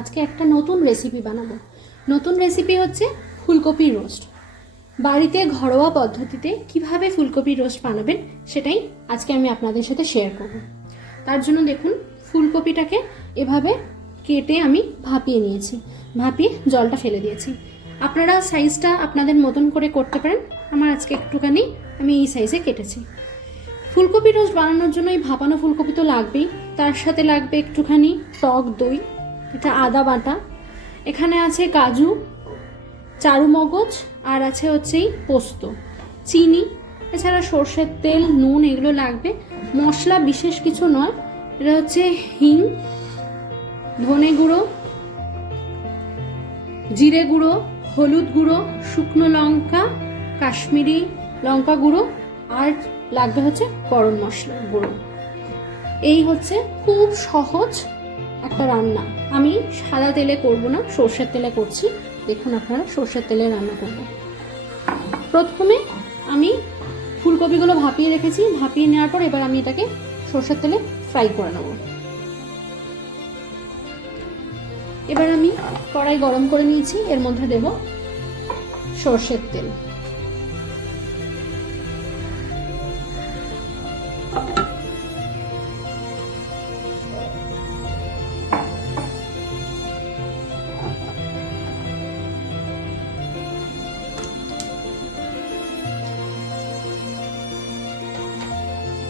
আজকে একটা নতুন রেসিপি বানাবো। নতুন রেসিপি হচ্ছে ফুলকপির রোস্ট। বাড়িতে ঘরোয়া পদ্ধতিতে কিভাবে ফুলকপির রোস্ট বানাবেন সেটাই আজকে আমি আপনাদের সাথে শেয়ার করব। তার জন্য দেখুন, ফুলকপিটাকে এভাবে কেটে আমি ভাপিয়ে নিয়েছি, ভাপিয়ে জলটা ফেলে দিয়েছি। আপনারা সাইজটা আপনাদের মতন করে করতে পারেন, আমার আজকে একটুখানি আমি এই সাইজে কেটেছি। ফুলকপি রোস্ট বানানোর জন্য এই ভাপানো ফুলকপি তো লাগবেই, তার সাথে লাগবে একটুখানি টক দই, এটা আদা বাটা, এখানে আছে কাজু, চারু মগজ, আর আছে হচ্ছে পোস্ত, চিনি, এছাড়া সর্ষের তেল, নুন, এগুলো লাগবে। মশলা বিশেষ কিছু নয়, এটা হচ্ছে হিং, ধনে গুঁড়ো, জিরে গুঁড়ো, হলুদ গুঁড়ো, শুকনো লঙ্কা, কাশ্মীরি লঙ্কা গুঁড়ো, আর লাগবে হচ্ছে গরম মশলা গুঁড়ো। এই হচ্ছে খুব সহজ একটা রান্না। আমি সাদা তেলে করব না, সর্ষের তেলে করছি। দেখুন, আপনারা সর্ষের তেলে রান্না করব। প্রথমে আমি ফুলকপিগুলো ভাপিয়ে রেখেছি, ভাপিয়ে নেওয়ার পর এবার আমি এটাকে সর্ষের তেলে ফ্রাই করে নেব। এবার আমি কড়াই গরম করে নিয়েছি, এর মধ্যে দেব সর্ষের তেল।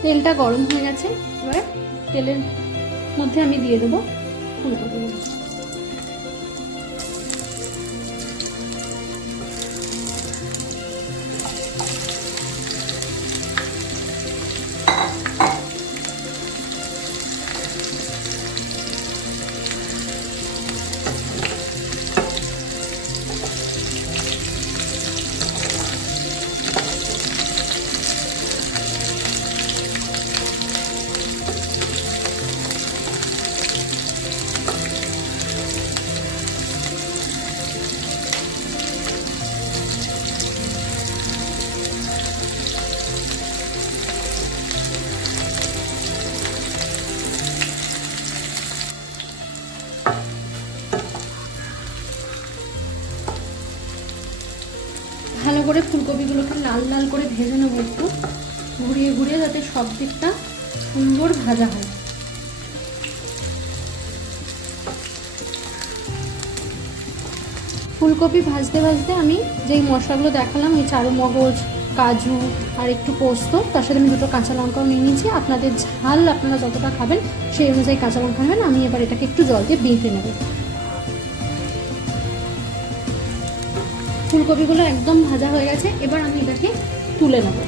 তেলটা গরম হয়ে গেছে, এবার তেলের মধ্যে আমি দিয়ে দেবো ফুলকপিগুলো। ভালো করে ফুলকপিগুলোকে লাল লাল করে ভেজে নেবো, একটু ঘুরিয়ে ঘুরিয়ে, যাতে সব দিকটা সুন্দর ভাজা হয়। ফুলকপি ভাজতে ভাজতে আমি যেই মশলাগুলো দেখালাম, এই চারু মগজ, কাজু আর একটু পোস্ত, তার সাথে আমি দুটো কাঁচা লঙ্কাও নিয়ে নিয়েছি। আপনাদের ঝাল আপনারা যতটা খাবেন সেই অনুযায়ী কাঁচা লঙ্কা নেবেন। আমি এবার এটাকে একটু জল দিয়ে বেটে নেব। ফুলকপিগুলো একদম ভাজা হয়ে গেছে, এবার আমি এটাকে তুলে নেব।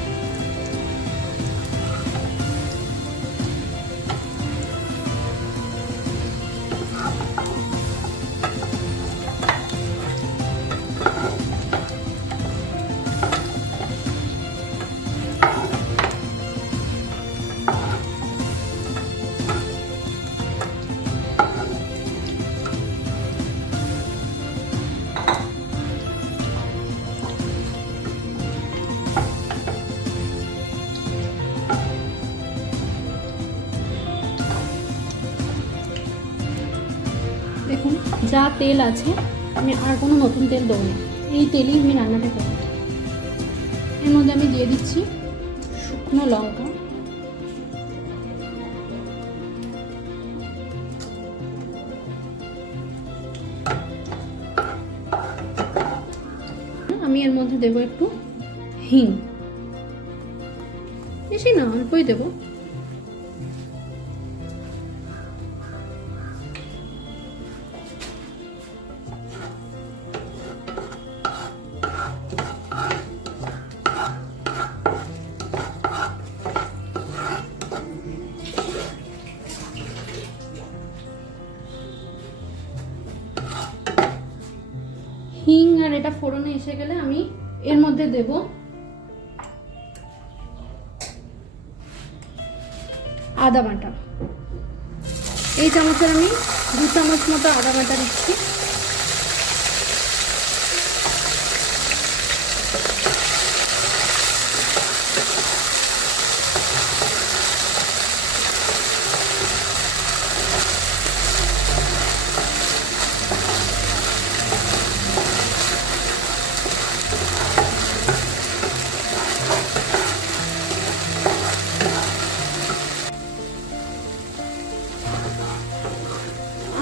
দেখুন, যা তেল আছে, আমি আর কোনো নতুন তেল দেবো না, এই তেলেই আমি রান্নাটা করব। এর মধ্যে আমি দিয়ে দিচ্ছি শুকনো লঙ্কা, আমি এর মধ্যে দেবো একটু হিং, বেশি না, অল্পই দেবো। হিং আর এটা ফোড়নে এসে গেলে আমি এর মধ্যে দেব আদা বাটা। এই চামচের আমি 2 চামচ মতো আদা বাটা দিচ্ছি।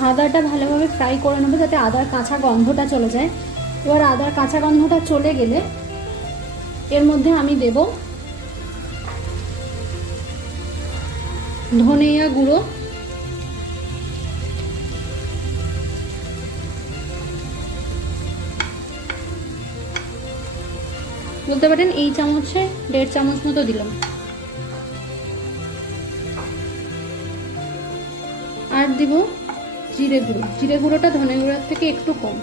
আদাটা ভালোভাবে ফ্রাই করে নেবো যাতে আদার কাঁচা গন্ধটা চলে যায়। এবার আদার কাঁচা গন্ধটা চলে গেলে এর মধ্যে আমি দেব ধনিয়া গুঁড়ো, বলতে পারেন এই চামচে 1.5 চামচ মতো দিলাম। আর দিব জিরে গুঁড়ো, জিরে গুঁড়োটা ধনে গুঁড়োর থেকে একটু কম।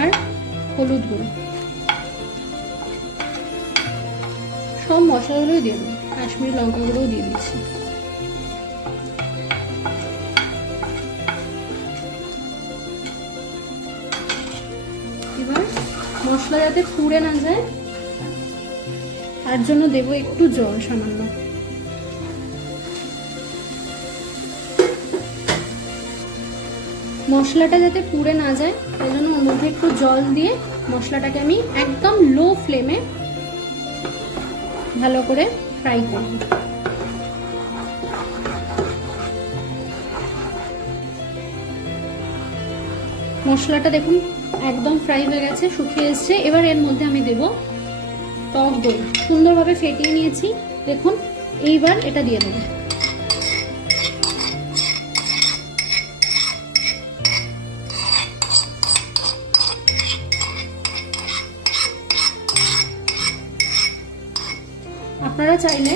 আর হলুদ গুঁড়ো, সব মশলাগুলোই দিয়ে দেবো, কাশ্মীরি লঙ্কা গুঁড়োও দিয়ে দিচ্ছি। এবার মশলা যাতে পুড়ে না যায় তার জন্য দেব একটু জল সামান্য। মশলাটা যাতে পুড়ে না যায় তাই জন্য ওর মধ্যে একটু জল দিয়ে মশলাটাকে আমি একদম লো ফ্লেমে ভালো করে ফ্রাই করব। মশলাটা দেখুন একদম ফ্রাই হয়ে গেছে, শুকিয়ে এসছে। এবার এর মধ্যে আমি দেব টক দই, সুন্দরভাবে ফেটিয়ে নিয়েছি দেখুন। এইবার এটা দিয়ে দেবো। আপনারা চাইলে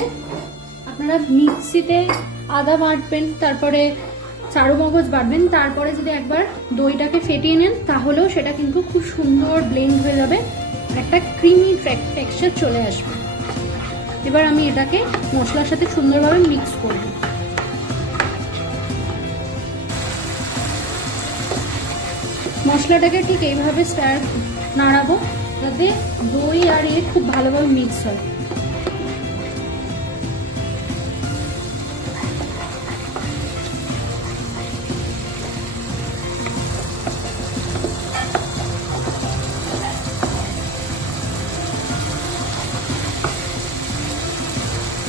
আপনারা মিক্সিতে আদা বাটবেন, তারপরে চারু মগজ বাটবেন, তারপরে যদি একবার দইটাকে ফেটিয়ে নেন তাহলেও সেটা কিন্তু খুব সুন্দর ব্লেন্ড হয়ে যাবে, একটা ক্রিমি টেক্সচার চলে আসবে। এবার আমি এটাকে মশলার সাথে সুন্দরভাবে মিক্স করব। মশলাটাকে ঠিক এইভাবে নাড়াবো যাতে দই আর খুব ভালোভাবে মিক্স হয়।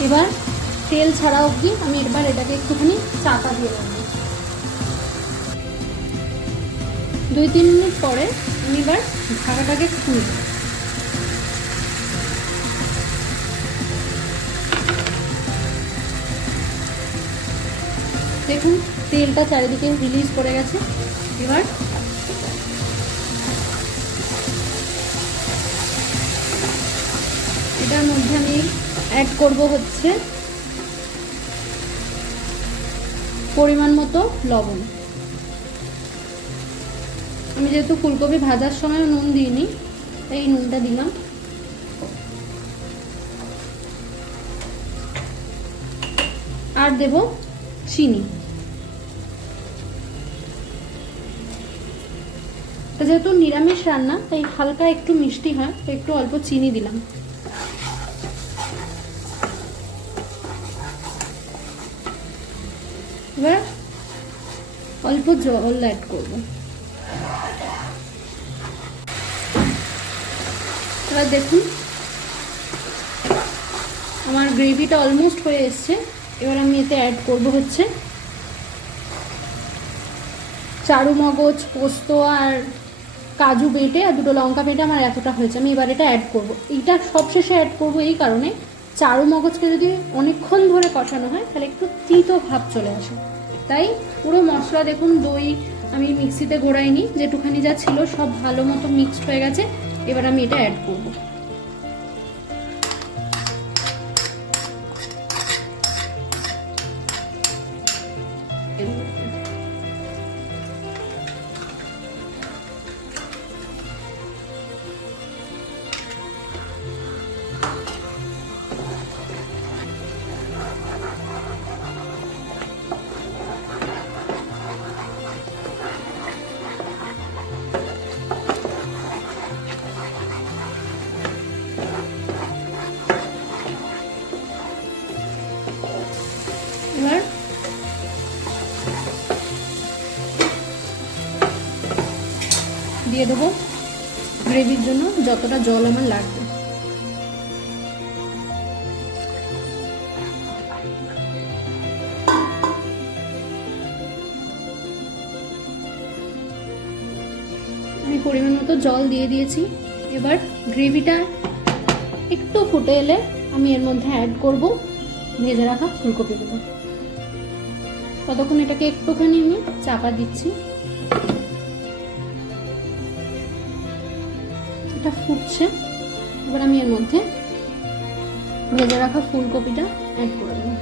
এবার তেল ছাড়া অবধি আমি এবার এটাকে একটুখানি চাপা দিয়ে দেবো। 2-3 মিনিট পরে আমি এবার ঢাকাটাকে খুলব। দেখুন তেলটা চারিদিকে রিলিজ করে গেছে। এবার এটার মধ্যে আমি অ্যাড করব হচ্ছে পরিমাণ মতো লবণ। আমি যেহেতু ফুলকপি ভাজার সময় নুন দিইনি তাই এই নুনটা দিলাম। আর দেব চিনি। যেহেতু নিরামিষ রান্না তাই হালকা একটু মিষ্টি হয়, তো একটু অল্প চিনি দিলাম। এবার অল্প জল অ্যাড করব। এবার দেখুন আমার গ্রেভিটা অলমোস্ট হয়ে এসছে। এবার আমি এতে অ্যাড করব হচ্ছে চারু মগজ, পোস্ত আর কাজু বেটে আর 2টো লঙ্কা বেটে আমার এতটা হয়েছে। আমি এবার এটা অ্যাড করব। এইটা সবশেষে অ্যাড করব এই কারণে চারু মগজকে যদি অনেকক্ষণ ধরে কষানো হয় তাহলে একটু তিতো ভাব চলে আসে। তাই পুরো মশলা দেখুন, দই আমি মিক্সিতে ঘোরাইনি, যেটুখানি যা ছিল সব ভালো মতো মিক্সড হয়ে গেছে। এবার আমি এটা অ্যাড করব। এবার দিয়ে দেবো গ্রেভির জন্য যতটা জল আমার লাগবে। এবার 2 থেকে পরিমাণ মতো জল দিয়ে দিয়েছি। এবার গ্রেভিটা একটু ফুটে এলে আমি এর মধ্যে অ্যাড করব ভেজে রাখা ফুলকপিগুলো। ততক্ষণ এটাকে একটুখানি আমি চাপা দিচ্ছি। এটা ফুটছে, এবার আমি এর মধ্যে ভেজে রাখা ফুলকপিটা অ্যাড করে দেবো।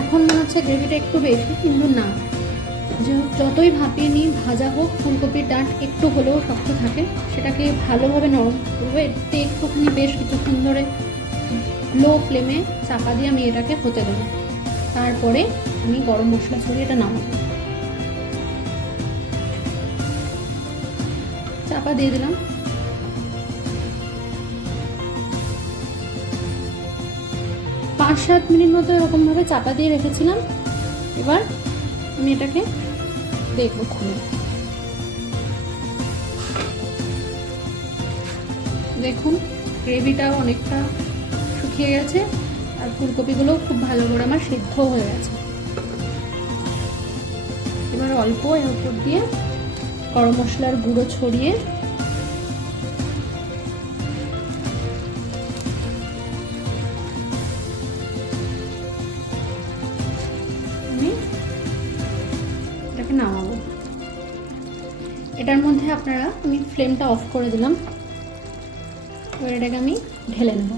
এখন মনে হচ্ছে গ্রেভিটা একটু বেশি, কিন্তু না, যতই ভাপিয়ে নিই ভাজা হোক ফুলকপির ডাঁট একটু হলেও শক্ত থাকে, সেটাকে ভালোভাবে নরম করবো। এতে একটুখানি বেশ কিছুক্ষণ ধরে লো ফ্লেমে চাপা দিয়ে আমি এটাকে হতে দেবো। তারপরে আমি গরম মশলা ছড়িয়ে এটা নামাবো। চাপা দিয়ে দিলাম। 5-7 মিনিট মতো এরকমভাবে চাপা দিয়ে রেখেছিলাম। এবার আমি এটাকে দেখবো খুলে। দেখুন গ্রেভিটাও অনেকটা শুকিয়ে গেছে আর ফুলকপিগুলোও খুব ভালো করে আমার সিদ্ধ হয়ে গেছে। এবার অল্প এর উপর দিয়ে গরম মশলার গুঁড়ো ছড়িয়ে এটাকে নামাবো। এটার মধ্যে আপনারা, আমি ফ্লেমটা অফ করে দিলাম। এবার এটাকে আমি ঢেলে নেব।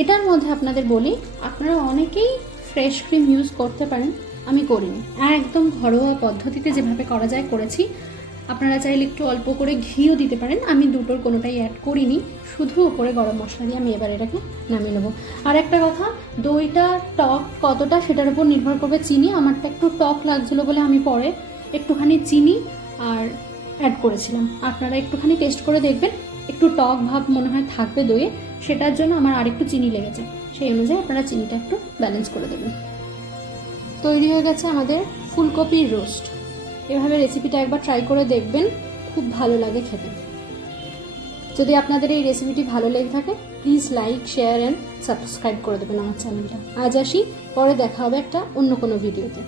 এটার মধ্যে আপনাদের বলি, আপনারা অনেকেই ফ্রেশ ক্রিম ইউজ করতে পারেন, আমি করিনি। একদম ঘরোয়া পদ্ধতিতে যেভাবে করা যায় করেছি। আপনারা চাইলে একটু অল্প করে ঘিও দিতে পারেন, আমি দুটোর কোনোটাই অ্যাড করিনি, শুধু উপরে গরম মশলা দিয়ে আমি এবার এটাকে নামিয়ে নেবো। আর একটা কথা, দইটা টক কতটা সেটার উপর নির্ভর করবে চিনি। আমারটা একটু টক লাগছিলো বলে আমি পরে একটুখানি চিনি আর অ্যাড করেছিলাম। আপনারা একটুখানি টেস্ট করে দেখবেন, একটু টক ভাব মনে হয় থাকবে দইয়ে, সেটার জন্য আমার আরেকটু চিনি লেগেছে, সেই অনুযায়ী আপনারা চিনিটা একটু ব্যালেন্স করে দেবেন। তৈরি হয়ে গেছে আমাদের ফুলকপির রোস্ট। এভাবে রেসিপিটা একবার ট্রাই করে দেখবেন, খুব ভালো লাগে খেতে। যদি আপনাদের এই রেসিপিটি ভালো লেগে থাকে please like, share and subscribe করে দেবেন আমার চ্যানেলটা। আজ আসি, পরে দেখা হবে একটা অন্য কোনো ভিডিওতে।